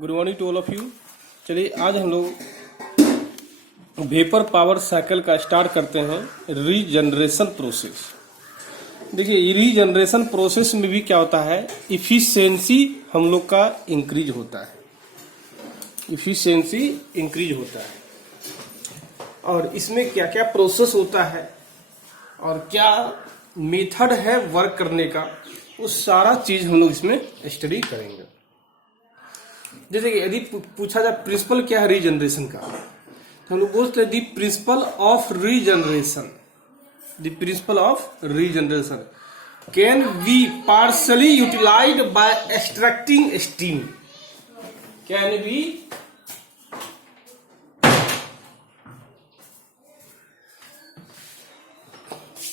Good morning to all of you. चलिए आज हम लोग वेपर पावर साइकिल का स्टार्ट करते हैं रीजनरेशन प्रोसेस। देखिए रीजनरेशन प्रोसेस में भी क्या होता है, इफिशिएंसी हम लोग का इंक्रीज होता है, इफिशिएंसी इंक्रीज होता है। और इसमें क्या क्या प्रोसेस होता है और क्या मेथड है वर्क करने का, वो सारा चीज हम लोग इसमें स्टडी करेंगे। जैसे कि यदि पूछा जाए प्रिंसिपल क्या है रीजनरेशन का, तो हम लोग बोलते हैं the principle of regeneration, the principle of regeneration can be partially utilised by extracting steam,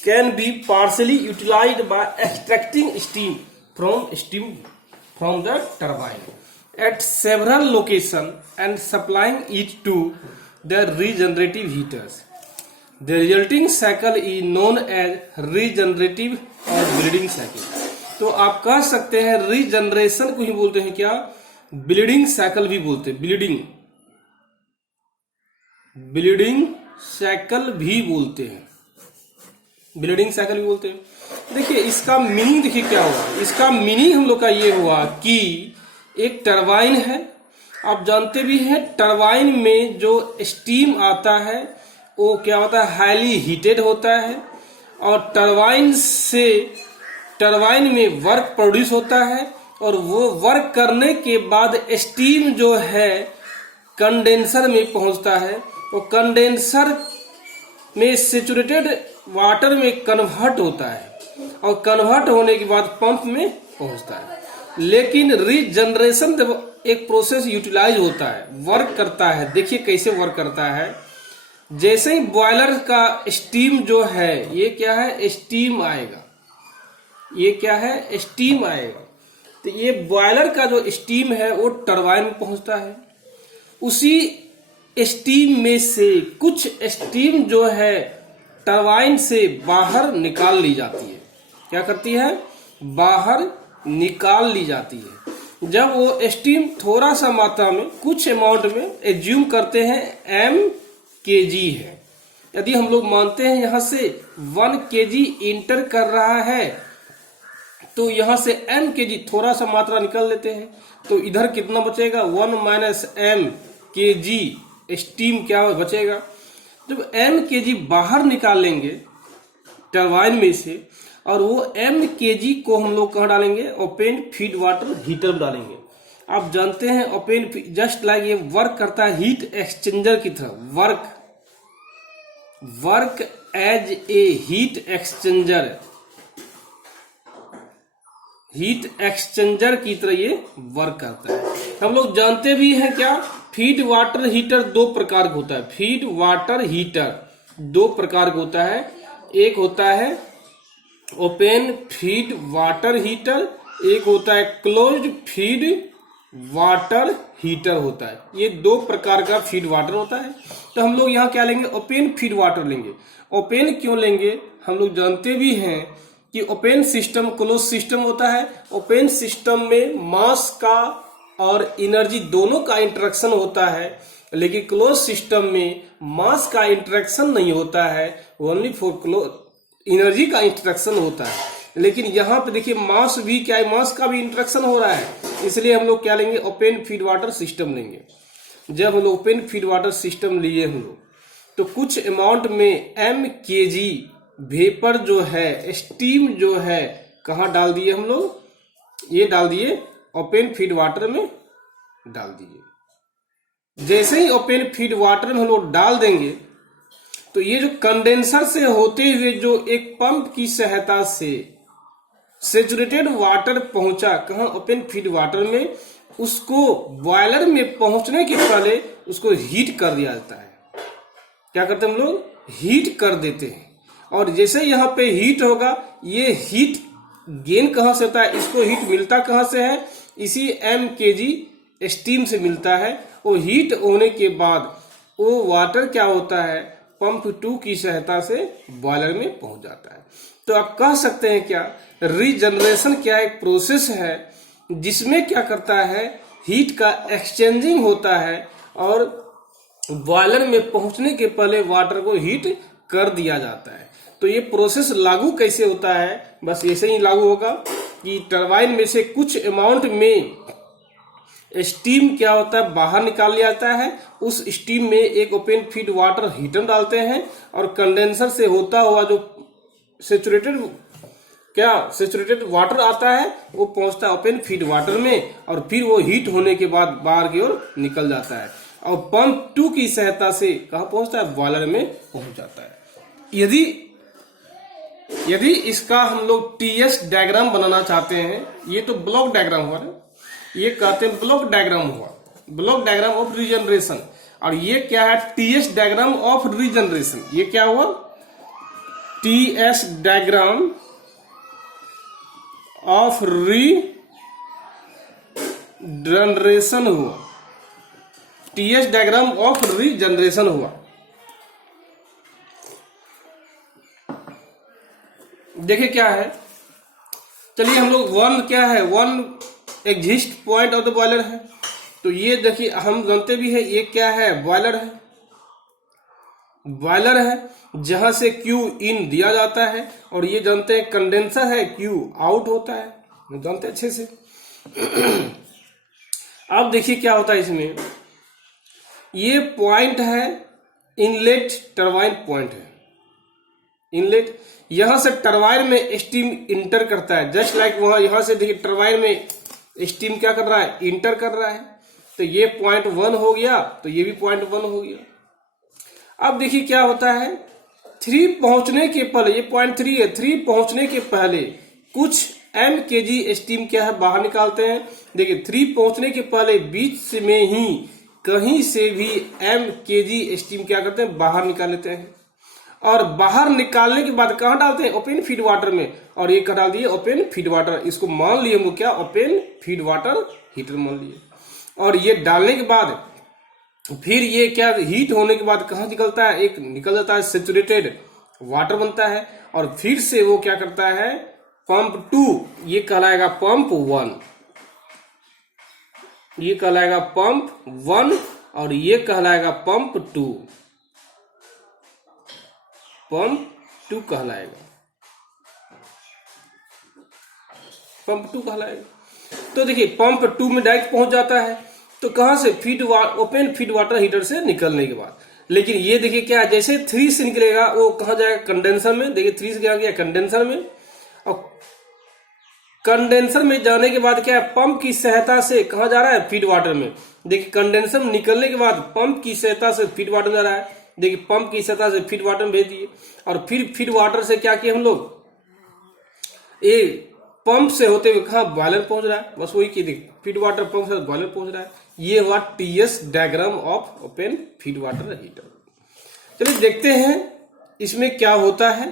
can be partially utilized by extracting steam from the turbine at several locations and supplying it to the regenerative heaters. The resulting cycle is known as regenerative or bleeding cycle. तो आप कह सकते हैं regeneration को ही बोलते हैं क्या, bleeding cycle भी बोलते हैं, ब्लीडिंग साइकिल भी बोलते हैं, ब्लीडिंग साइकिल भी बोलते हैं। देखिए इसका मीनिंग देखिए क्या हुआ, इसका मीनिंग हम लोग का ये हुआ कि एक टरबाइन है, आप जानते भी हैं टरबाइन में जो स्टीम आता है वो क्या होता है, हाईली हीटेड होता है और टरबाइन में वर्क प्रोड्यूस होता है और वो वर्क करने के बाद स्टीम जो है कंडेंसर में पहुंचता है, वो कंडेंसर में सैचुरेटेड वाटर में कन्वर्ट होता है और कन्वर्ट होने के बाद पंप में पहुंचता है। लेकिन रीजनरेशन जब एक प्रोसेस यूटिलाइज होता है, वर्क करता है, देखिए कैसे वर्क करता है। जैसे ही बॉयलर का स्टीम जो है, ये क्या है, स्टीम आएगा, ये क्या है, स्टीम आएगा, तो ये बॉयलर का जो स्टीम है वो टरबाइन में पहुंचता है। उसी स्टीम में से कुछ स्टीम जो है टरबाइन से बाहर निकाल ली जाती है, क्या करती है, बाहर निकाल ली जाती है। जब वो स्टीम थोड़ा सा मात्रा में, कुछ अमाउंट में, एज्यूम करते हैं m kg है, यदि हम लोग मानते हैं यहां से 1 kg इंटर कर रहा है तो यहां से m kg थोड़ा सा मात्रा निकाल लेते हैं, तो इधर कितना बचेगा, 1 माइनस m kg स्टीम क्या बचेगा। जब m kg बाहर निकालेंगे टरबाइन में से और वो m kg को हम लोग कहाँ डालेंगे, ओपन फीड वाटर हीटर में डालेंगे। आप जानते हैं ओपन जस्ट लाइक ये वर्क करता है हीट एक्सचेंजर की तरह, work as a heat exchanger की तरह ये वर्क करता है। हम लोग जानते भी हैं क्या, फीड वाटर हीटर दो प्रकार का होता है, फीड वाटर हीटर दो प्रकार का होता है, एक होता है ओपन फीड वाटर हीटर, एक होता है क्लोज्ड फीड वाटर हीटर होता है। ये दो प्रकार का फीड वाटर होता है। तो हम लोग यहाँ क्या लेंगे, ओपन फीड वाटर लेंगे। ओपन क्यों लेंगे, हम लोग जानते भी हैं कि ओपन सिस्टम क्लोज सिस्टम होता है। ओपन सिस्टम में मास का और एनर्जी दोनों का इंटरेक्शन होता है, लेकिन क्लोज सिस्टम में मास का इंटरेक्शन नहीं होता है, ओनली फॉर एनर्जी का इंटरेक्शन होता है। लेकिन यहाँ पे देखिए मास भी क्या है, मास का भी इंटरेक्शन हो रहा है, इसलिए हम लोग क्या लेंगे, ओपन फीड वाटर सिस्टम लेंगे। जब हम लोग ओपन फीड वाटर सिस्टम लिए हम लोग, तो कुछ अमाउंट में m kg वेपर जो है, स्टीम जो है, कहाँ डाल दिए हम लोग, ये डाल दिए ओपन फीड वाटर में डाल दीजिए। जैसे ही ओपन फीड वाटर में हम लोग डाल देंगे तो ये जो कंडेंसर से होते हुए जो एक पंप की सहायता से सैचुरेटेड वाटर पहुंचा, कहाँ, ओपन फीड वाटर में, उसको बॉयलर में पहुंचने के पहले उसको हीट कर दिया जाता है। क्या करते हैं हम लोग, हीट कर देते हैं। और जैसे यहाँ पे हीट होगा, ये हीट गेन कहाँ से होता है, इसको हीट मिलता कहाँ से है, इसी m kg स्टीम से मिलता है। वो हीट होने के बाद वो वाटर क्या होता है, पंप 2 की सहायता से बॉयलर में पहुंच जाता है। तो आप कह सकते हैं क्या, रीजनरेशन क्या एक प्रोसेस है जिसमें क्या करता है, हीट का एक्सचेंजिंग होता है और बॉयलर में पहुंचने के पहले वाटर को हीट कर दिया जाता है। तो ये प्रोसेस लागू कैसे होता है, बस ऐसे ही लागू होगा कि टरबाइन में से कुछ अमाउंट में स्टीम क्या होता है बाहर निकाल लिया जाता है। उस स्टीम में एक ओपन फीड वाटर हीटर डालते हैं और कंडेंसर से होता हुआ जो सेचुरेटेड वाटर आता है वो पहुंचता है ओपन फीड वाटर में और फिर वो हीट होने के बाद बाहर की ओर निकल जाता है और पंप 2 की सहायता से कहां पहुंचता है, बॉयलर में पहुंच जाता है। यदि इसका हम लोग टीएस डायग्राम बनाना चाहते हैं, ये तो ब्लॉक डायग्राम हुआ ना, ये कहते हैं ब्लॉक डायग्राम हुआ, ब्लॉक डायग्राम ऑफ रीजनरेशन। और ये क्या है, टीएस डायग्राम ऑफ रीजनरेशन। ये क्या हुआ, टीएस डायग्राम ऑफ रीजनरेशन हुआ, टीएस डायग्राम ऑफ रीजनरेशन हुआ। देखिए क्या है, चलिए हम लोग one exist point of the boiler है। तो ये देखिए हम जानते भी है ये क्या है, बॉयलर है जहां से Q इन दिया जाता है और ये जानते हैं कंडेंसर है, Q आउट होता है, जानते हैं अच्छे से। अब देखिए क्या होता है इसमें, ये पॉइंट है इनलेट टरबाइन पॉइंट है, इनलेट यहां से टरबाइन में स्टीम इंटर करता है। जस्ट लाइक वहां यहां से देखिए टरबाइन में स्टीम क्या कर रहा है, इंटर कर रहा है। तो ये पॉइंट 1 हो गया, तो ये भी पॉइंट 1 हो गया। अब देखिए क्या होता है, 3 पहुंचने के पहले, ये पॉइंट 3 है, 3 पहुंचने के पहले कुछ m kg स्टीम क्या है बाहर निकालते हैं। देखिए 3 पहुंचने के पहले बीच में ही कहीं से भी m kg स्टीम क्या करते हैं बाहर निकाल लेते हैं और बाहर निकालने के बाद कहां डालते हैं, ओपन फीड वाटर में। और ये कहा डाल दिए ओपन फीड वाटर, इसको मान लिए हम क्या, ओपन फीड वाटर हीटर मान लिए। और ये डालने के बाद फिर ये क्या हीट होने के बाद कहां निकलता है, एक निकल जाता है सेचुरेटेड वाटर बनता है और फिर से वो क्या करता है, पंप 2, ये कहलाएगा पंप 1, ये कहलाएगा पंप 1 और ये कहलाएगा पंप 2, पंप 2 कहलाएगा, पंप 2 कहलाएगा। तो देखिए पंप 2 में डायरेक्ट पहुंच जाता है, तो कहां से, ओपन फीड वाटर हीटर से निकलने के बाद। लेकिन ये देखिए क्या, जैसे 3 से निकलेगा वो कहां जाएगा, कंडेंसर में। देखिए 3 से क्या गया, कंडेंसर में, और कंडेंसर में जाने के बाद क्या है, पंप की सहायता से कहां जा रहा है, फीड वाटर में। देखिए कंडेंसर में निकलने के बाद पंप की सहायता से फीड वाटर जा रहा है। देखिए पंप की सहायता से फीड वाटर में भेज दिए और फिर फीड वाटर से क्या किया हम लोग, ये पंप से होते हुए कहा बॉयलर पहुंच रहा है। बस वही की देखिए, फीड वाटर पंप से बॉयलर पहुंच रहा है। ये हुआ TS diagram of open feed water heater. चलिए देखते हैं इसमें क्या होता है।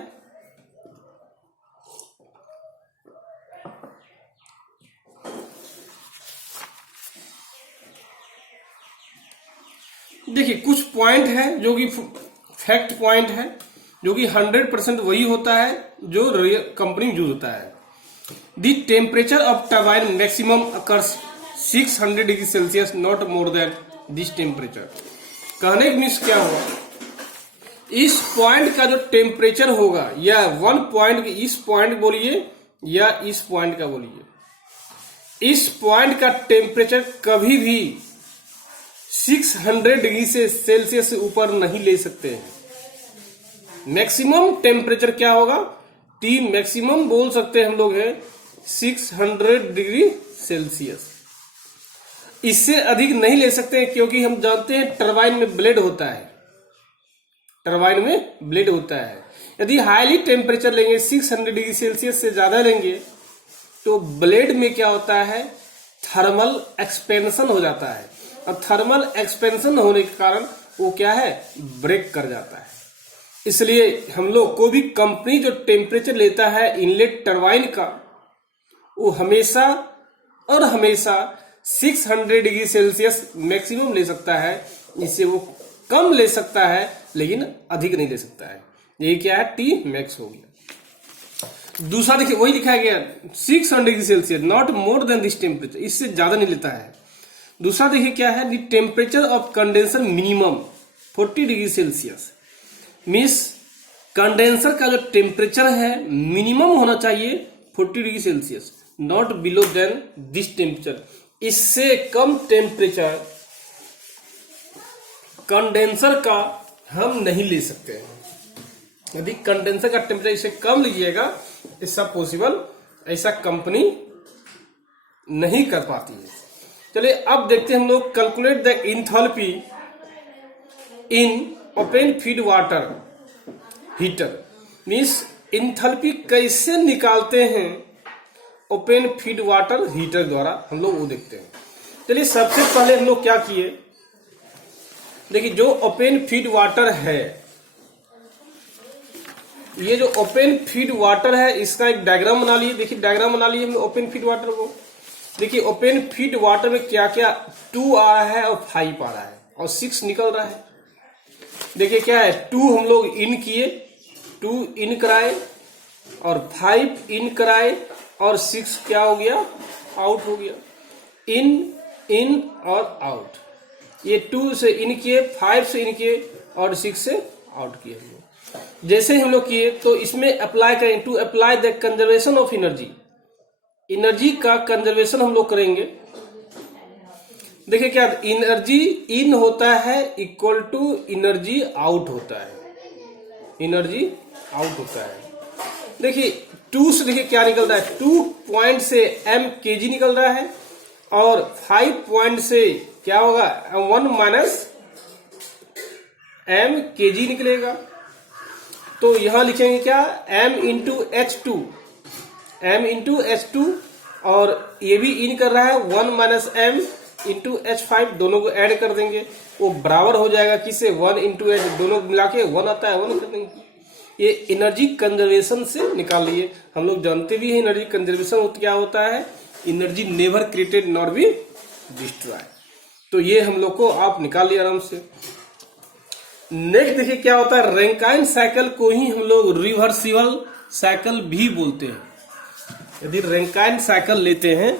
देखिए कुछ पॉइंट है जो कि फैक्ट पॉइंट है, जो कि 100% वही होता है जो कंपनी में यूज होता है। The temperature of turbine maximum occurs 600 degree Celsius, not more than this temperature. कहने का मीन्स क्या होगा, इस पॉइंट का जो टेम्परेचर होगा, या 1 पॉइंट, इस पॉइंट बोलिए या इस पॉइंट का बोलिए, इस पॉइंट का टेम्परेचर कभी भी 600 डिग्री से सेल्सियस से ऊपर नहीं ले सकते हैं। मैक्सिमम टेम्परेचर क्या होगा, टी मैक्सिमम बोल सकते हैं हम लोग है 600 डिग्री सेल्सियस। इससे अधिक नहीं ले सकते हैं, क्योंकि हम जानते हैं टरबाइन में ब्लेड होता है, टरबाइन में ब्लेड होता है। यदि हाईली टेम्परेचर लेंगे, 600 डिग्री सेल्सियस से ज्यादा लेंगे, तो ब्लेड में क्या होता है, थर्मल एक्सपेंशन हो जाता है और थर्मल एक्सपेंशन होने के कारण वो क्या है, ब्रेक कर जाता है। इसलिए हम लोग को भी कंपनी जो टेम्परेचर लेता है इनलेट टरबाइन का, वो हमेशा और हमेशा 600 डिग्री सेल्सियस मैक्सिमम ले सकता है। इससे वो कम ले सकता है लेकिन अधिक नहीं ले सकता है। ये क्या है, टी मैक्स हो गया। दूसरा देखिए वही दिखाया गया 600 degree Celsius, not more than this temperature, इससे ज्यादा नहीं लेता है। दूसरा देखिए क्या है, the temperature of condenser minimum 40 degree Celsius, means condenser का जो टेम्परेचर है मिनिमम होना चाहिए 40 degree Celsius, not below than this temperature. इससे कम टेम्परेचर कंडेंसर का हम नहीं ले सकते हैं। यदि कंडेंसर का टेम्परेचर इससे कम लीजिएगा, ऐसा पॉसिबल, ऐसा कंपनी नहीं कर पाती है। चलिए अब देखते हैं हम लोग, calculate the enthalpy in open feed water heater, means enthalpy कैसे निकालते हैं ओपन फीड वाटर हीटर द्वारा, हम लोग वो देखते हैं। चलिए सबसे पहले हम लोग क्या किए, देखिए जो ओपन फीड वाटर है, ये जो ओपन फीड वाटर है इसका एक डायग्राम बना लिए। देखिए डायग्राम बना लिए हमने ओपन फीड वाटर को। देखिए ओपन फीड वाटर में क्या क्या 2 आ रहा है और 5 आ रहा है और 6 निकल रहा है। देखिए क्या है, 2 हम लोग इन किए, 2 इन कराए और 5 इन कराए और 6 क्या हो गया, आउट हो गया। इन और आउट, ये 2 से इन किए, 5 से इन किए और 6 से आउट किए। हम लोग जैसे हम लोग किए तो इसमें अप्लाई करेंगे, to apply the conservation of energy, energy का कंजर्वेशन हम लोग करेंगे। देखिए क्या, एनर्जी इन होता है इक्वल टू एनर्जी आउट होता है, एनर्जी आउट होता है। देखिए 2 से देखिए क्या निकल रहा है, 2 पॉइंट से m kg निकल रहा है और 5 पॉइंट से क्या होगा, 1 माइनस m kg निकलेगा। तो यहां लिखेंगे क्या, m into H2, m into H2 और ये भी इन कर रहा है 1 माइनस m इंटू H5, दोनों को ऐड कर देंगे, वो बराबर हो जाएगा किससे, 1 इंटू H, दोनों मिला के 1 आता है, 1 कर देंगे। ये एनर्जी कंजर्वेशन से निकाल लिए। हम लोग जानते भी हैं एनर्जी कंजर्वेशन क्या होता है, energy never created nor be destroy. तो ये हम लोग को आप निकाल लिया आराम से। नेक्स्ट देखिए क्या होता है, रैंकाइन साइकिल को ही हम लोग रिवर्सिबल साइकिल भी बोलते हैं। यदि रैंकाइन साइकिल लेते हैं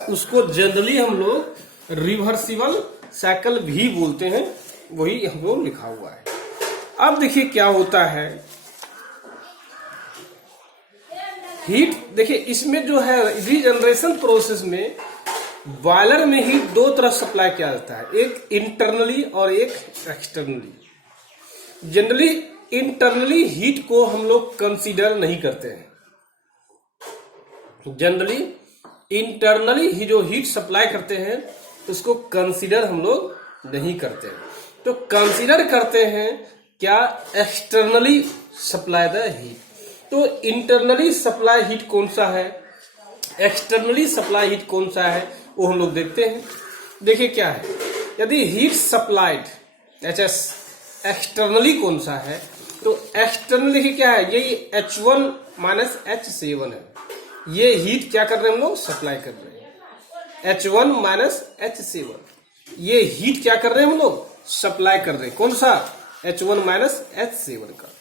उसको जनरली हम लोग रिवर्सिबल साइकिल भी बोलते हैं, वही हम लोग लिखा हुआ है। अब देखिए क्या होता है, हीट, देखिए इसमें जो है रीजनरेशन प्रोसेस में बॉयलर में हीट 2 तरफ सप्लाई किया जाता है, एक इंटरनली और एक एक्सटर्नली। जनरली इंटरनली हीट को हम लोग कंसीडर नहीं करते हैं, जनरली इंटरनली ही जो हीट सप्लाई करते हैं उसको कंसीडर हम लोग नहीं करते हैं। तो कंसीडर करते हैं क्या, एक्सटर्नली सप्लाई द हीट। तो इंटरनली सप्लाई हीट कौन सा है, एक्सटर्नली सप्लाई हीट कौन सा है, वो हम लोग देखते हैं। देखिए क्या है, यदि हीट सप्लाइड HS एक्सटर्नली कौन सा है, तो एक्सटर्नल देखिए क्या है, यही H1 माइनस H7 है। ये हीट क्या कर रहे हैं हम लोग, सप्लाई कर रहे हैं, H1 माइनस H7, ये हीट क्या कर रहे हैं हम लोग, सप्लाई कर रहे हैं, कौन सा, H1 माइनस H7 का।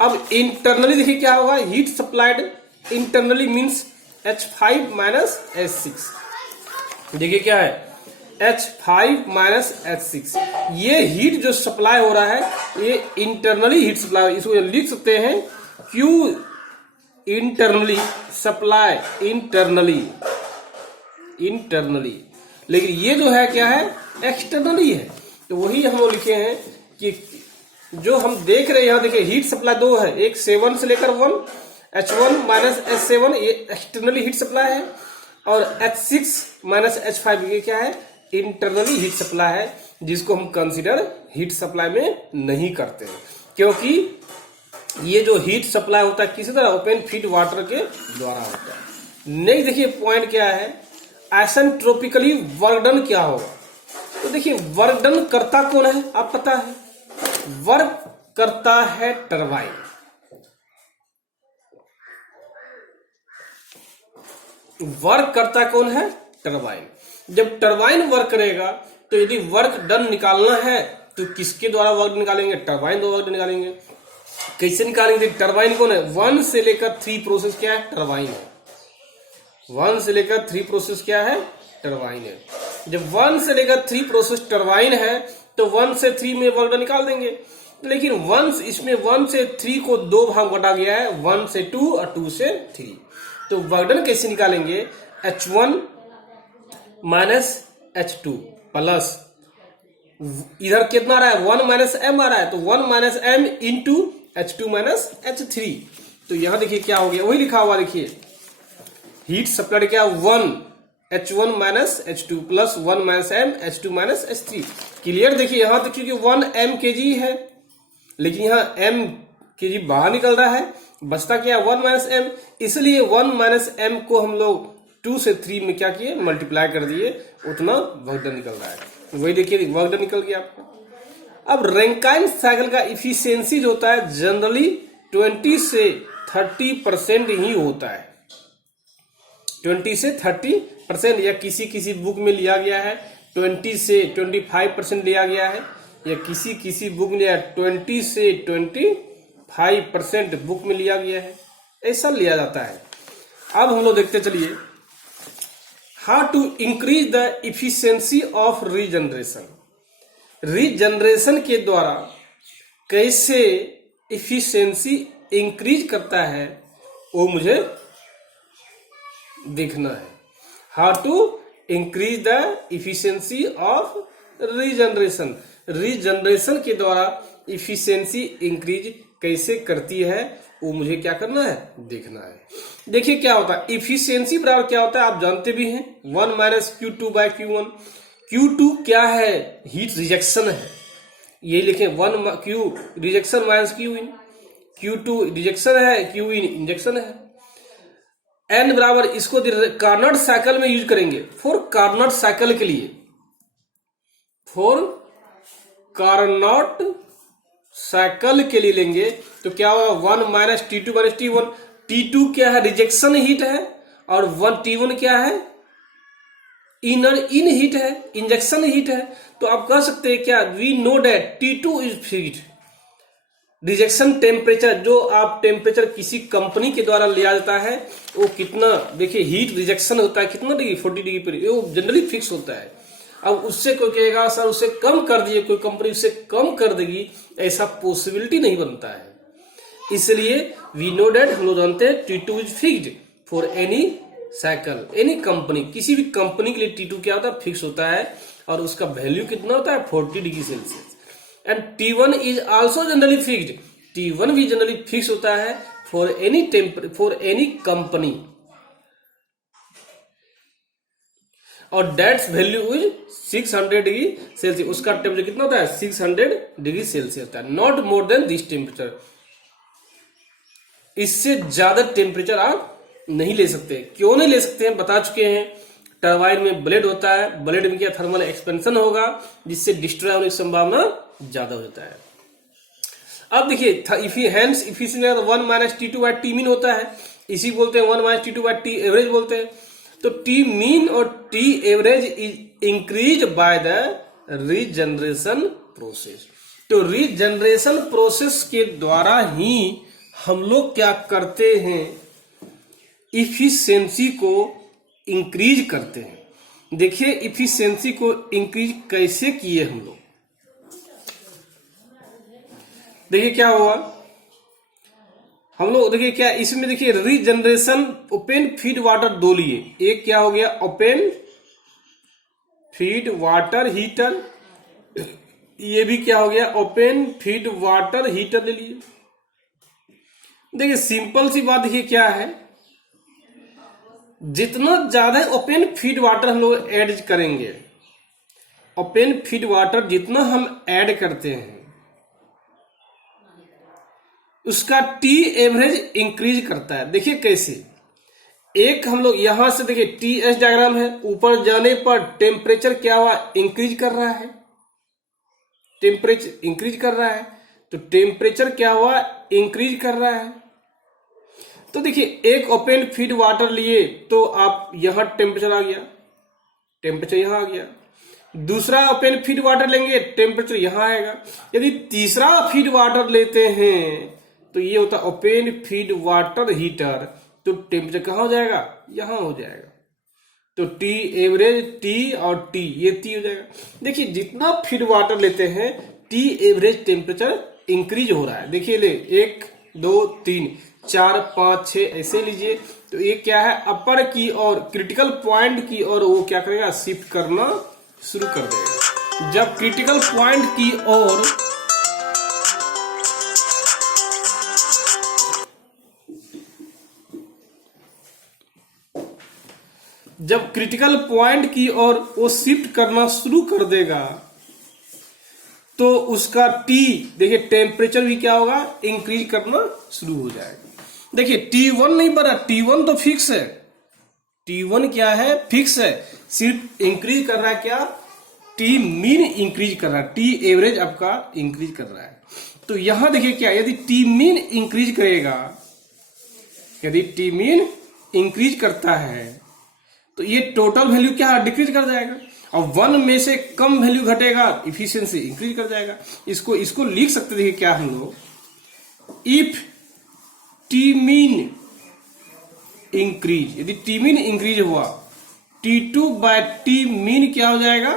अब इंटरनली देखिए क्या होगा, heat supplied internally means H5 minus H6। देखिए क्या है, H5 माइनस H6, ये हीट जो सप्लाई हो रहा है ये इंटरनली हीट सप्लाई, इसको लिख सकते हैं Q इंटरनली सप्लाई, इंटरनली, लेकिन ये जो है क्या है, एक्सटर्नली है। तो वही हम लोग लिखे हैं कि जो हम देख रहे हैं यहाँ, देखिए हीट सप्लाई 2 है, एक 7 से लेकर 1, H1 माइनस H7 ये एक्सटर्नली हीट सप्लाई है और H6 माइनस H5 ये क्या है, इंटरनली हीट सप्लाई है, जिसको हम कंसीडर हीट सप्लाई में नहीं करते हैं, क्योंकि ये जो हीट सप्लाई होता है किसी तरह ओपन फीड वाटर के द्वारा होता है। नेक्स्ट देखिए पॉइंट क्या है, आइसेंट्रोपिकली वर्क डन क्या होगा। तो देखिए वर्क डन करता कौन है, आप पता है, वर्क करता है टरबाइन। वर्क करता कौन है, टरबाइन। जब टरबाइन वर्क करेगा तो यदि वर्क डन निकालना है तो किसके द्वारा वर्क निकालेंगे, टरबाइन द्वारा वर्क निकालेंगे। कैसे निकालेंगे, टरबाइन कौन है, 1 से लेकर 3 प्रोसेस क्या है, टरबाइन है। 1 से लेकर 3 प्रोसेस क्या है, टरबाइन है। जब 1 से लेकर 3 प्रोसेस टरबाइन है तो 1 से 3 में वर्क डन निकाल देंगे, लेकिन 1 इसमें 1 से 3 को 2 भाग बटा गया है, 1 से 2 और 2 से 3। तो वर्क डन कैसे निकालेंगे, H1 माइनस H2 प्लस इधर कितना आ रहा है 1 माइनस m आ रहा है, तो 1 minus m into H2 minus H3। तो यहां देखिए क्या हो गया, वही लिखा हुआ देखिए, हीट सप्लाइड क्या 1 H1 minus H2 plus 1 minus m H2 minus H3। Clear, देखिए यहां तक क्योंकि 1 m kg है, लेकिन यहाँ m kg बाहर निकल रहा है, बचता क्या 1 माइनस m, इसलिए 1 माइनस m को हम लोग 2 से 3 में क्या किए मल्टीप्लाई कर दिए, उतना वर्क डन निकल रहा है। वही देखिए वर्क डन निकल गया आपका। अब रैंकाइन साइकिल का इफिशियंसी जो होता है जनरली 20 से 30% ही होता है, 20 से 30%, या किसी किसी बुक में लिया गया है 20 से 25% लिया गया है, या किसी किसी बुक में 20 से 25% बुक में लिया गया है, ऐसा लिया जाता है। अब हम लोग देखते चलिए how to increase the efficiency of regeneration. Regeneration के द्वारा कैसे इफिशियंसी इंक्रीज करता है वो मुझे देखना है। How to increase the efficiency of regeneration, regeneration के द्वारा इफिशियंसी इंक्रीज कैसे करती है वो मुझे क्या करना है, देखना है। देखिए क्या होता है, इफिशियंसी बराबर क्या होता है आप जानते भी हैं, 1 minus Q2 bye Q1। Q2 क्या है, हीट रिजेक्शन है, ये लिखें 1 Q रिजेक्शन माइनस Q इन, Q2 रिजेक्शन है, Q इन इंजेक्शन है। N बराबर इसको कार्नोट साइकिल में यूज करेंगे, फॉर कार्नोट साइकिल के लिए, फॉर कार्नोट साइकिल के लिए लेंगे तो क्या होगा 1 minus T2 minus T1। T2 क्या है, रिजेक्शन हीट है, और T1 क्या है, इन हीट है, इंजेक्शन हीट है। तो आप कह सकते हैं क्या, we know that T2 is heat. Rejection temperature, जो आप टेम्परेचर किसी कंपनी के द्वारा लिया जाता है वो कितना, देखिए हीट रिजेक्शन होता है कितना डिग्री, 40 डिग्री पर, वो जनरली फिक्स होता है। अब उससे कोई कहेगा सर उससे कम कर दिए, कोई कंपनी उससे कम कर देगी, ऐसा पॉसिबिलिटी नहीं बनता है। इसलिए वी नो डेट, हम लोग जानते हैं T2 is fixed for any cycle, any company, किसी भी कंपनी के लिए T2 क्या होता है, फिक्स होता है, और उसका वैल्यू कितना होता है 40 degree Celsius. And T1 is also generally fixed, T1 भी जनरली फिक्स होता है फॉर एनी कंपनी, और that's value is 600 degree Celsius. उसका टेम्परेचर कितना होता है 600 डिग्री सेल्सियस होता है, not more than this temperature. इससे ज्यादा टेम्परेचर आप नहीं ले सकते। क्यों नहीं ले सकते हैं बता चुके हैं, टरबाइन में ब्लेड होता है, ब्लेड में क्या थर्मल एक्सपेंशन होगा जिससे डिस्ट्रॉय होने की संभावना ज्यादा हो जाता है। अब देखिए hence efficiency 1 minus T2 by T mean होता है, इसी बोलते हैं 1 minus T2 by T average बोलते हैं। तो T मीन और T average is increase by the regeneration process. तो रीजनरेशन प्रोसेस के द्वारा ही हम लोग क्या करते हैं, इफिशियंसी को इंक्रीज करते हैं। देखिए इफिशियंसी को इंक्रीज कैसे किए हम लोग, देखिए क्या हुआ हम लोग, देखिए क्या इसमें, देखिए रीजनरेशन ओपन फीड वाटर 2 लिए, एक क्या हो गया ओपन फीड वाटर हीटर, ये भी क्या हो गया ओपन फीड वाटर हीटर ले लिए। देखिए सिंपल सी बात देखिए क्या है, जितना ज्यादा ओपन फीड वाटर हम लोग ऐड करेंगे, ओपन फीड वाटर जितना हम ऐड करते हैं उसका T एवरेज इंक्रीज करता है। देखिए कैसे, एक हम लोग यहां से देखिए TS डायग्राम है, ऊपर जाने पर टेम्परेचर क्या हुआ इंक्रीज कर रहा है, टेम्परेचर इंक्रीज कर रहा है, तो टेम्परेचर क्या हुआ इंक्रीज कर रहा है। तो देखिए एक ओपन फीड वाटर लिए तो आप यहां टेम्परेचर आ गया, टेम्परेचर यहां आ गया, दूसरा ओपन फीड वाटर लेंगे टेम्परेचर यहां आएगा। यदि तीसरा फीड वाटर लेते हैं तो ये होता है ओपन फीड वाटर हीटर, तो टेम्परेचर कहां हो जाएगा, यहां हो जाएगा। तो टी एवरेज, टी और टी, ये टी हो जाएगा। देखिए जितना फीड वाटर लेते हैं टी एवरेज टेम्परेचर इंक्रीज हो रहा है। देखिए ले 1 2 3 4 5 6 ऐसे लीजिए, तो ये क्या है अपर की और क्रिटिकल पॉइंट की और वो क्या करेगा शिफ्ट करना शुरू कर देगा। जब क्रिटिकल पॉइंट की ओर जब क्रिटिकल पॉइंट की ओर वो शिफ्ट करना शुरू कर देगा तो उसका टी देखिए टेम्परेचर भी क्या होगा इंक्रीज करना शुरू हो जाएगा। देखिए T1 नहीं बढ़ा, T1 तो फिक्स है, T1 क्या है फिक्स है, सिर्फ इंक्रीज कर रहा है क्या टी मीन इंक्रीज कर रहा है, टी एवरेज आपका इंक्रीज कर रहा है। तो यहां देखिए क्या यदि टी मीन इंक्रीज करेगा, यदि टी मीन इंक्रीज करता है तो ये टोटल वैल्यू क्या डिक्रीज कर जाएगा और 1 में से कम वैल्यू घटेगा इफिशियंसी इंक्रीज कर जाएगा। इसको लिख सकते देखिए क्या हम लोग इफ टी मीन इंक्रीज, यदि टी मीन इंक्रीज हुआ T2 बाय टी मीन क्या हो जाएगा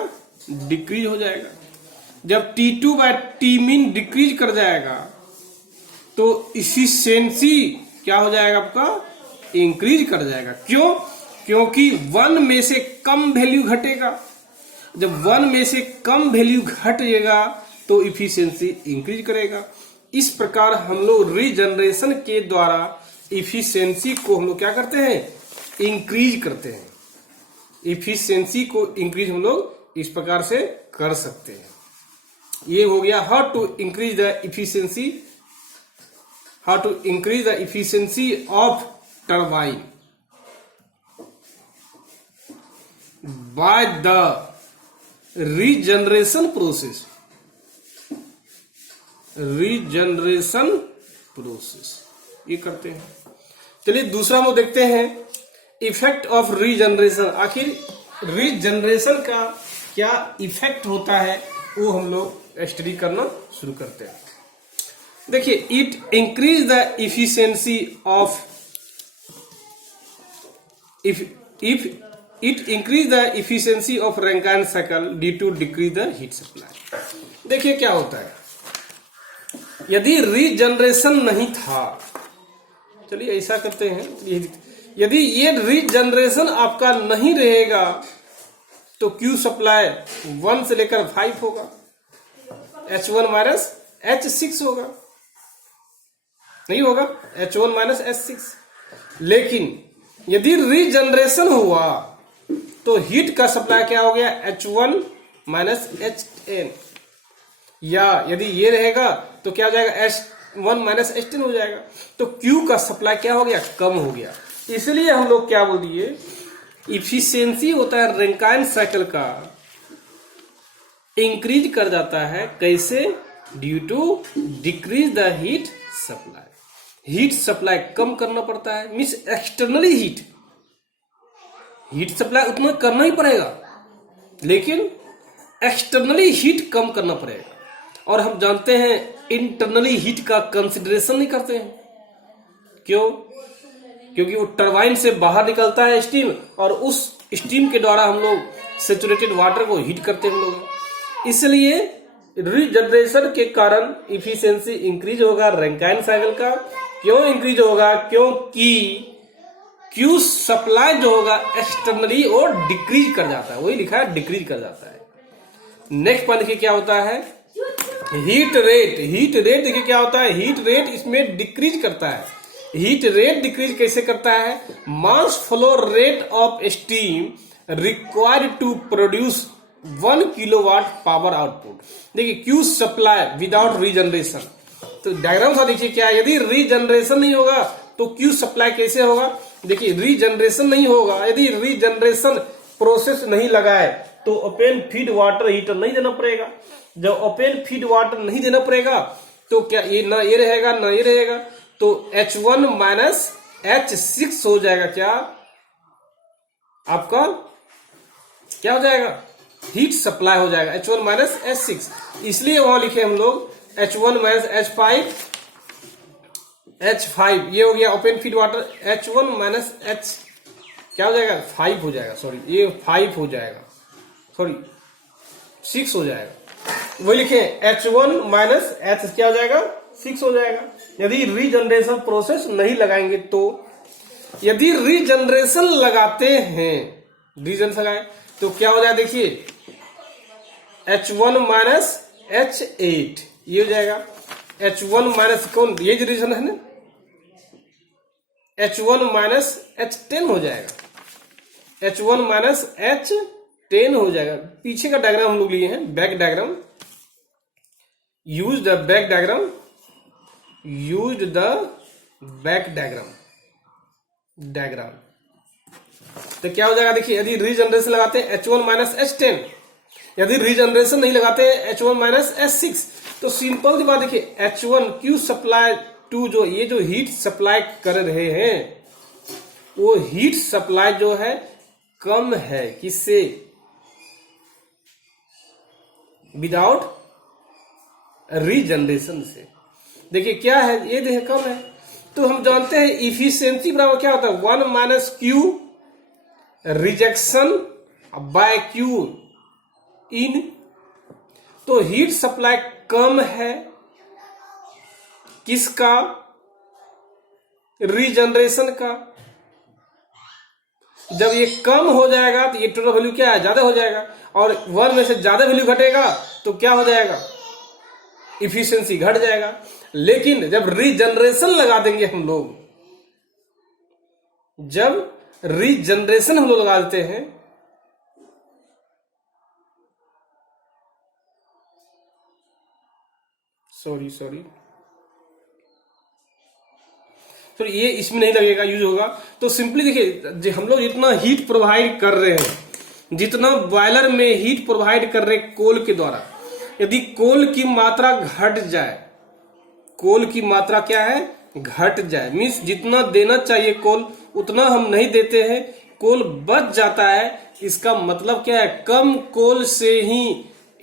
डिक्रीज हो जाएगा। जब T2 bye T mean decrease कर जाएगा तो इफिशियंसी क्या हो जाएगा आपका इंक्रीज कर जाएगा। क्यों? क्योंकि 1 में से कम वैल्यू घटेगा, जब 1 में से कम वैल्यू घटेगा तो इफिशियंसी इंक्रीज करेगा। इस प्रकार हम लोग रीजनरेशन के द्वारा इफिशियंसी को हम लोग क्या करते हैं इंक्रीज करते हैं। इफिशियंसी को इंक्रीज हम लोग इस प्रकार से कर सकते हैं। ये हो गया how to increase the efficiency, how to increase the efficiency of turbine by the regeneration process, regeneration process ये करते हैं। चलिए दूसरा हम देखते हैं इफेक्ट ऑफ रीजनरेशन। आखिर रीजनरेशन का क्या इफेक्ट होता है वो हम लोग स्टडी करना शुरू करते हैं। देखिए it increase the efficiency of It increase the efficiency of Rankine cycle due to decrease the heat supply। देखिए क्या होता है यदि रीजनरेशन नहीं था, चलिए ऐसा करते हैं, यदि ये रीजनरेशन आपका नहीं रहेगा तो Q सप्लाई 1 से लेकर 5 होगा, H1 माइनस H6 होगा, नहीं होगा H1 माइनस H6। लेकिन यदि रीजनरेशन हुआ तो हीट का सप्लाई क्या हो गया H1 माइनस H10, या यदि ये रहेगा तो क्या हो जाएगा H1 माइनस H10 हो जाएगा। तो Q का सप्लाई क्या हो गया कम हो गया। इसलिए हम लोग क्या बोल दिए इफिशियंसी होता है रैंकाइन साइकिल का इंक्रीज कर जाता है। कैसे? Due to decrease the heat supply. Heat supply कम करना पड़ता है, मीन्स एक्सटर्नली हीट सप्लाई उतना करना ही पड़ेगा लेकिन एक्सटर्नली हीट कम करना पड़ेगा। और हम जानते हैं इंटरनली हीट का कंसिडरेशन नहीं करते हैं। क्यों? क्योंकि वो टरबाइन से बाहर निकलता है स्टीम और उस स्टीम के द्वारा हम लोग सैचुरेटेड वाटर को हीट करते हैं हम लोग। इसलिए रीजनरेशन के कारण इफिशियंसी इंक्रीज होगा रैंकाइन साइकिल का। क्यों इंक्रीज होगा? क्योंकि Q सप्लाई जो होगा एक्सटर्नली और डिक्रीज कर जाता है, वही लिखा है डिक्रीज कर जाता है। नेक्स्ट पॉइंट देखिए क्या होता है हीट रेट। हीट रेट देखिए क्या होता है, हीट रेट इसमें डिक्रीज करता है। हीट रेट डिक्रीज कैसे करता है? Mass flow rate of steam required to produce 1 kilowatt power output. देखिए Q सप्लाई विदाउट रीजनरेशन, तो डायग्राम सा देखिए क्या, यदि रीजनरेशन नहीं होगा तो Q सप्लाई कैसे होगा। देखिए रीजनरेशन नहीं होगा, यदि रीजनरेशन प्रोसेस नहीं लगाए तो ओपन फीड वाटर हीटर नहीं देना पड़ेगा। जब ओपन फीड वाटर नहीं देना पड़ेगा तो क्या ये ना ये रहेगा ना ये रहेगा, तो H1 माइनस H6 हो जाएगा। क्या आपका क्या हो जाएगा हीट सप्लाई हो जाएगा H1 माइनस H6। इसलिए वहां लिखे हम लोग H1 माइनस H5 ये हो गया open feed water, H1 minus क्या हो जाएगा 5 हो जाएगा, सॉरी ये 5 हो जाएगा, सॉरी 6 हो जाएगा। वही लिखे H1 माइनस H क्या हो जाएगा 6 हो जाएगा। यदि रीजनरेशन प्रोसेस नहीं लगाएंगे तो, यदि रीजनरेशन लगाते हैं, रीजनरेशन लगाए तो क्या हो जाएगा देखिए H1 माइनस H8 ये हो जाएगा। H1 माइनस कौन, ये जो रीजन है ना, H1 माइनस H10 हो जाएगा, H1 माइनस H10 हो जाएगा। पीछे का डायग्राम हम लोग लिए हैं, back diagram, use the back diagram, use the back diagram. तो क्या हो जाएगा देखिए, यदि रीजनरेशन लगाते हैं H1 माइनस H10, यदि रीजनरेशन नहीं लगाते H1 माइनस H6, तो सिंपल सी बात देखिए H1 क्यू सप्लाई टू, जो ये जो हीट सप्लाई कर रहे हैं वो हीट सप्लाई जो है कम है, किससे, विदाउट रीजनरेशन से। देखिए क्या है, ये देखिए कम है, तो हम जानते हैं इफिशियंसी बराबर क्या होता है 1 minus Q rejection by Q in. तो हीट सप्लाई कम है किसका, रीजनरेशन का। जब ये कम हो जाएगा तो ये टोटल वैल्यू क्या है, ज्यादा हो जाएगा, और 1 में से ज्यादा वैल्यू घटेगा तो क्या हो जाएगा, इफिशियंसी घट जाएगा। लेकिन जब रीजनरेशन लगा देंगे हम लोग, जब रीजनरेशन हम लोग लगा देते हैं, सॉरी तो ये इसमें नहीं लगेगा, यूज होगा। तो सिंपली देखिए हम लोग जितना हीट प्रोवाइड कर रहे हैं, जितना बॉयलर में हीट प्रोवाइड कर रहे हैं कोल के द्वारा, यदि कोल की मात्रा घट जाए, कोल की मात्रा क्या है घट जाए, मीन्स जितना देना चाहिए कोल उतना हम नहीं देते हैं, कोल बच जाता है, इसका मतलब क्या है कम कोल से ही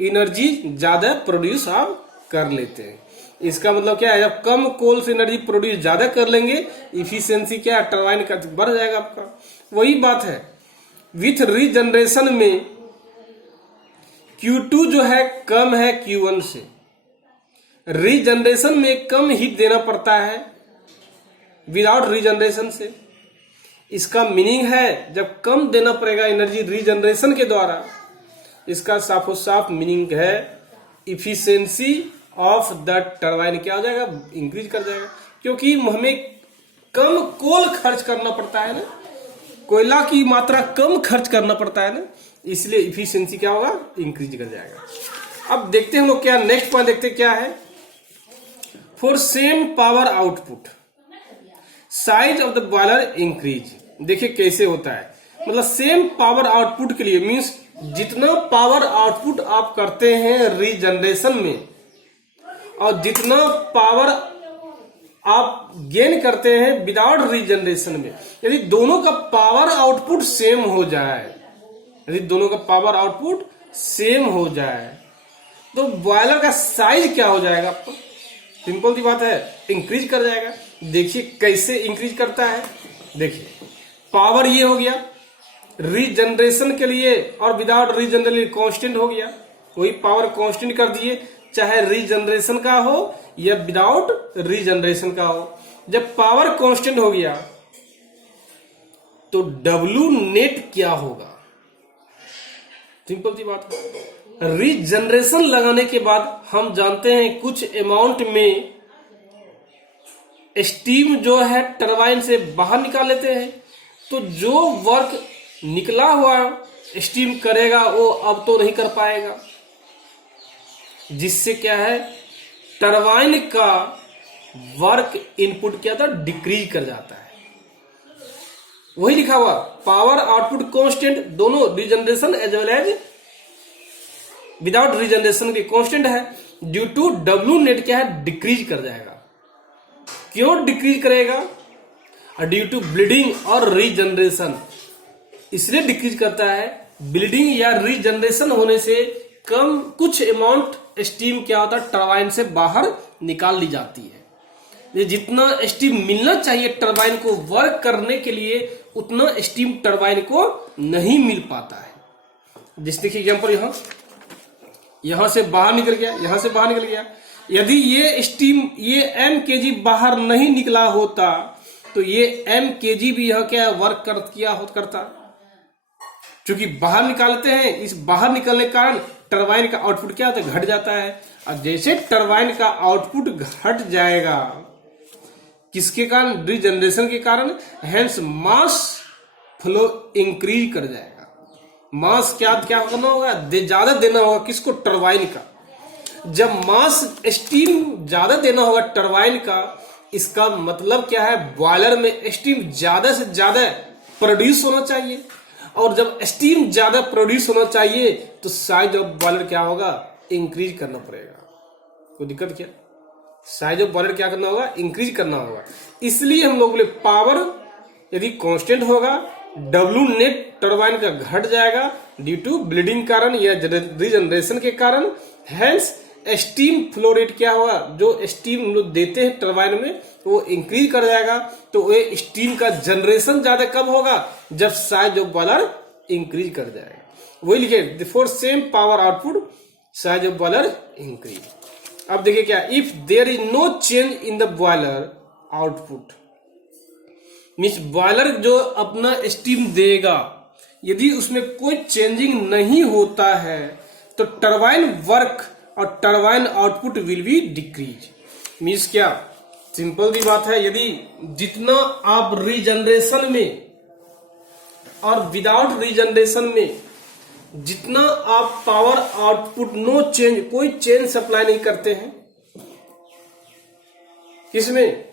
एनर्जी ज्यादा प्रोड्यूस आप कर लेते हैं। इसका मतलब क्या है, जब कम कोल से एनर्जी प्रोड्यूस ज्यादा कर लेंगे, इफिशियंसी क्या है टरबाइन का बढ़ जाएगा आपका। वही बात है विथ रीजनरेशन में Q2 जो है कम है Q1 से, रीजनरेशन में कम हीट देना पड़ता है विदाउट रीजनरेशन से। इसका मीनिंग है जब कम देना पड़ेगा एनर्जी रीजनरेशन के द्वारा, इसका साफो साफ मीनिंग है इफिशियंसी ऑफ द टरबाइन क्या हो जाएगा, इंक्रीज कर जाएगा, क्योंकि हमें कम कोल खर्च करना पड़ता है ना, कोयला की मात्रा कम खर्च करना पड़ता है ना, इसलिए इफिशियंसी क्या होगा इंक्रीज कर जाएगा। अब देखते हैं हम लोग क्या नेक्स्ट पॉइंट देखते हैं क्या है, for same power output size of the boiler increase. देखिए कैसे होता है, मतलब सेम पावर आउटपुट के लिए, मीन्स जितना पावर आउटपुट आप करते हैं रीजनरेशन में और जितना पावर आप गेन करते हैं विदाउट रीजनरेशन में, यदि दोनों का पावर आउटपुट सेम हो जाए, यदि दोनों का पावर आउटपुट सेम हो जाए तो बॉयलर का साइज क्या हो जाएगा आपका, सिंपल सी बात है इंक्रीज कर जाएगा। देखिए कैसे इंक्रीज करता है, देखिए पावर ये हो गया रीजनरेशन के लिए और विदाउट रीजनरेशन कांस्टेंट हो गया, वही पावर कांस्टेंट कर दिए, चाहे रीजनरेशन का हो या विदाउट रीजनरेशन का हो। जब पावर कांस्टेंट हो गया तो W नेट क्या होगा, सिंपल सी बात है। रीजनरेशन लगाने के बाद हम जानते हैं कुछ अमाउंट में स्टीम जो है टरबाइन से बाहर निकाल लेते हैं, तो जो वर्क निकला हुआ स्टीम करेगा वो अब तो नहीं कर पाएगा, जिससे क्या है टरबाइन का वर्क इनपुट क्या था डिक्रीज कर जाता है। वही लिखा हुआ पावर आउटपुट कांस्टेंट, दोनों regeneration as well as without regeneration के कांस्टेंट है, ड्यू टू W नेट क्या है डिक्रीज कर जाएगा। क्यों डिक्रीज करेगा, ड्यू टू ब्लीडिंग और रीजनरेशन, इसलिए डिक्रीज करता है, ब्लीडिंग या रीजनरेशन होने से कम कुछ अमाउंट स्टीम क्या होता है टरबाइन से बाहर निकाल ली जाती है। ये जितना स्टीम मिलना चाहिए टरबाइन को वर्क करने के लिए उतना स्टीम टरबाइन को नहीं मिल पाता है। जैसे देखिए एग्जांपल, यहां से बाहर निकल गया, यहां से बाहर निकल गया। यदि ये स्टीम, ये m kg बाहर नहीं निकला होता तो ये m kg भी यह क्या वर्क करता। क्योंकि बाहर निकालते हैं, इस बाहर निकलने के कारण टरबाइन का आउटपुट क्या होता है, घट जाता है। और जैसे टरबाइन का आउटपुट घट जाएगा, किसके कारण, रीजनरेशन के कारण, हेंस मास फ्लो इंक्रीज कर जाएगा। मास क्या करना होगा, ज्यादा देना होगा किसको, टरबाइन का। जब मास स्टीम ज्यादा देना होगा टरबाइन का, इसका मतलब क्या है, बॉयलर में स्टीम ज्यादा से ज्यादा प्रोड्यूस होना चाहिए। और जब स्टीम ज्यादा प्रोड्यूस होना चाहिए तो साइज ऑफ बॉयलर क्या होगा, इंक्रीज करना पड़ेगा। कोई दिक्कत क्या, साइज ऑफ बॉयलर क्या करना होगा, इंक्रीज करना होगा। इसलिए हम लोग बोले पावर यदि कांस्टेंट होगा, डब्ल्यू नेट टरबाइन का घट जाएगा ड्यू टू ब्लीडिंग कारण या रीजनरेशन के कारण। हेंस स्टीम फ्लो रेट क्या होगा, जो स्टीम हम लोग देते हैं टरबाइन में वो इंक्रीज कर जाएगा। तो वो स्टीम का जनरेशन ज्यादा कब होगा, जब साइज ऑफ बॉयलर इंक्रीज कर जाएगा। वही लिखे, for same power output size of boiler increase. अब देखिए क्या, if there is no change in the boiler output, means boiler जो अपना स्टीम देगा, यदि उसमें कोई चेंजिंग नहीं होता है तो टरबाइन वर्क और turbine output will be decrease. Means क्या, सिंपल सी बात है, यदि जितना आप रीजनरेशन में और विदाउट रीजनरेशन में जितना आप पावर आउटपुट नो चेंज, कोई चेंज सप्लाई नहीं करते हैं, किसमें,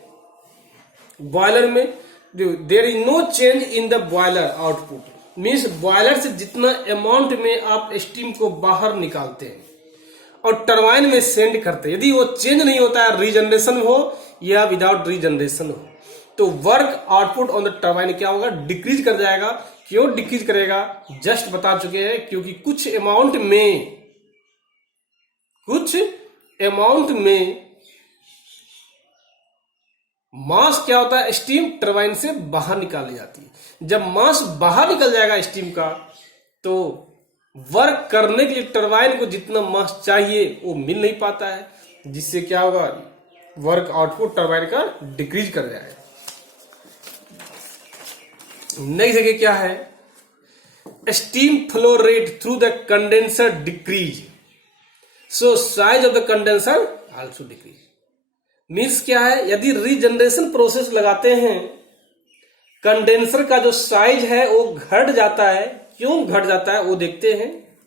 बॉयलर में, there is no change in the boiler output, means boiler से जितना अमाउंट में आप स्टीम को बाहर निकालते हैं और टरबाइन में सेंड करते हैं, यदि वो चेंज नहीं होता है, रीजनरेशन हो या विदाउट रीजनरेशन हो, तो work output on the turbine क्या होगा, डिक्रीज कर जाएगा। क्यों डिक्रीज करेगा, जस्ट बता चुके हैं, क्योंकि कुछ अमाउंट में मास क्या होता है, स्टीम टरबाइन से बाहर निकाली जाती है। जब मास बाहर निकल जाएगा स्टीम का, तो वर्क करने के लिए टरबाइन को जितना मास चाहिए वो मिल नहीं पाता है, जिससे क्या होगा, वर्क आउटपुट टरबाइन का डिक्रीज कर जाएगा। नेक्स्ट जगह क्या है, steam flow rate through the condenser decrease, so size of the condenser also decrease. Means क्या है, यदि रीजनरेशन प्रोसेस लगाते हैं, कंडेंसर का जो साइज है वो घट जाता है। क्यों घट जाता है वो देखते हैं।